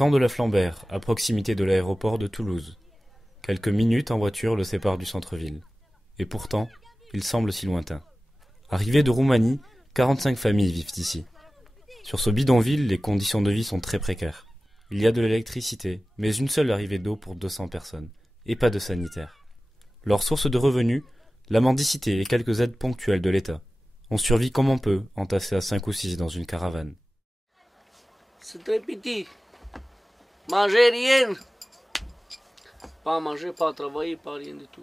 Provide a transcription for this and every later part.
Camp de la Flambert, à proximité de l'aéroport de Toulouse. Quelques minutes en voiture le séparent du centre-ville. Et pourtant, il semble si lointain. Arrivés de Roumanie, 45 familles vivent ici. Sur ce bidonville, les conditions de vie sont très précaires. Il y a de l'électricité, mais une seule arrivée d'eau pour 200 personnes, et pas de sanitaire. Leur source de revenus, la mendicité et quelques aides ponctuelles de l'État. On survit comme on peut, entassés à 5 ou 6 dans une caravane. C'est très petit. Manger rien. Pas à manger, pas à travailler, pas rien du tout.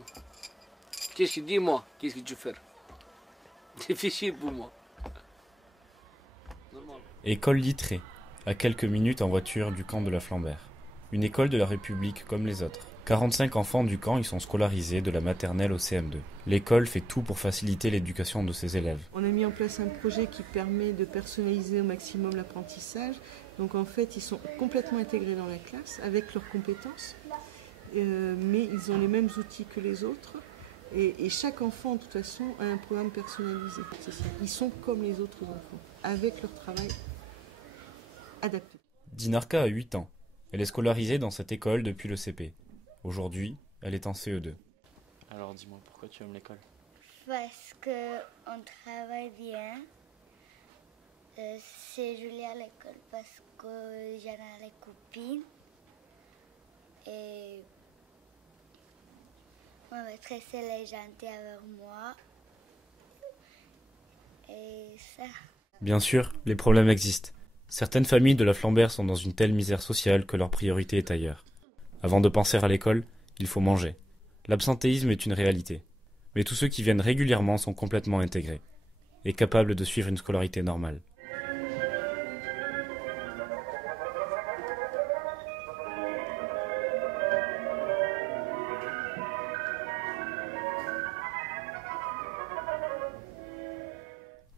Qu'est-ce que dis-moi? Qu'est-ce que tu fais? Difficile pour moi. Normal. École Littré, à quelques minutes en voiture du camp de la Flambert. Une école de la République comme les autres. 45 enfants du camp y sont scolarisés de la maternelle au CM2. L'école fait tout pour faciliter l'éducation de ses élèves. On a mis en place un projet qui permet de personnaliser au maximum l'apprentissage. Donc en fait, ils sont complètement intégrés dans la classe avec leurs compétences, mais ils ont les mêmes outils que les autres. Et chaque enfant, de toute façon, a un programme personnalisé. Ils sont comme les autres enfants, avec leur travail adapté. Dinarka a 8 ans. Elle est scolarisée dans cette école depuis le CP. Aujourd'hui, elle est en CE2. Alors dis-moi, pourquoi tu aimes l'école? Parce qu'on travaille bien. C'est joli à l'école parce que j'en ai les copines. Et ma maîtresse, elle est gentille avec moi. Et ça. Bien sûr, les problèmes existent. Certaines familles de la Flambert sont dans une telle misère sociale que leur priorité est ailleurs. Avant de penser à l'école, il faut manger. L'absentéisme est une réalité. Mais tous ceux qui viennent régulièrement sont complètement intégrés et capables de suivre une scolarité normale.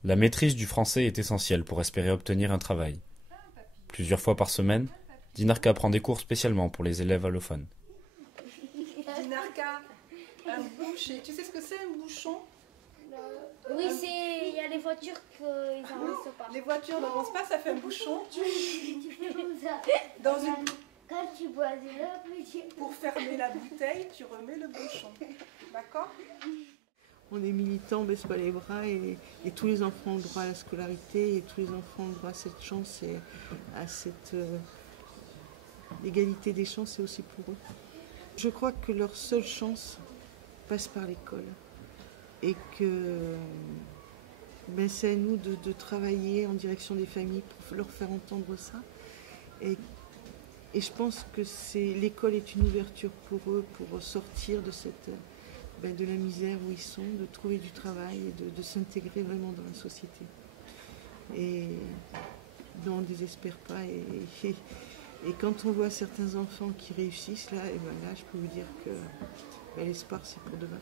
La maîtrise du français est essentielle pour espérer obtenir un travail. Plusieurs fois par semaine, Dinarka prend des cours spécialement pour les élèves allophones. Dinarka, un boucher. Tu sais ce que c'est un bouchon? Oui, il y a les voitures qui n'avancent pas. Les voitures n'avancent pas, ça fait un bouchon. Tu fais comme ça. Dans une... Quand tu bois de l'eau, Pour fermer la bouteille, tu remets le bouchon. D'accord? On est militants, on baisse pas les bras et tous les enfants ont le droit à la scolarité et tous les enfants ont le droit à cette chance et à cette égalité des chances, c'est aussi pour eux. Je crois que leur seule chance passe par l'école et que c'est à nous de travailler en direction des familles pour leur faire entendre ça. Et je pense que l'école est une ouverture pour eux pour sortir de de la misère où ils sont, de trouver du travail et de s'intégrer vraiment dans la société. Et non, on ne désespère pas. Et quand on voit certains enfants qui réussissent, là, là je peux vous dire que l'espoir, c'est pour demain.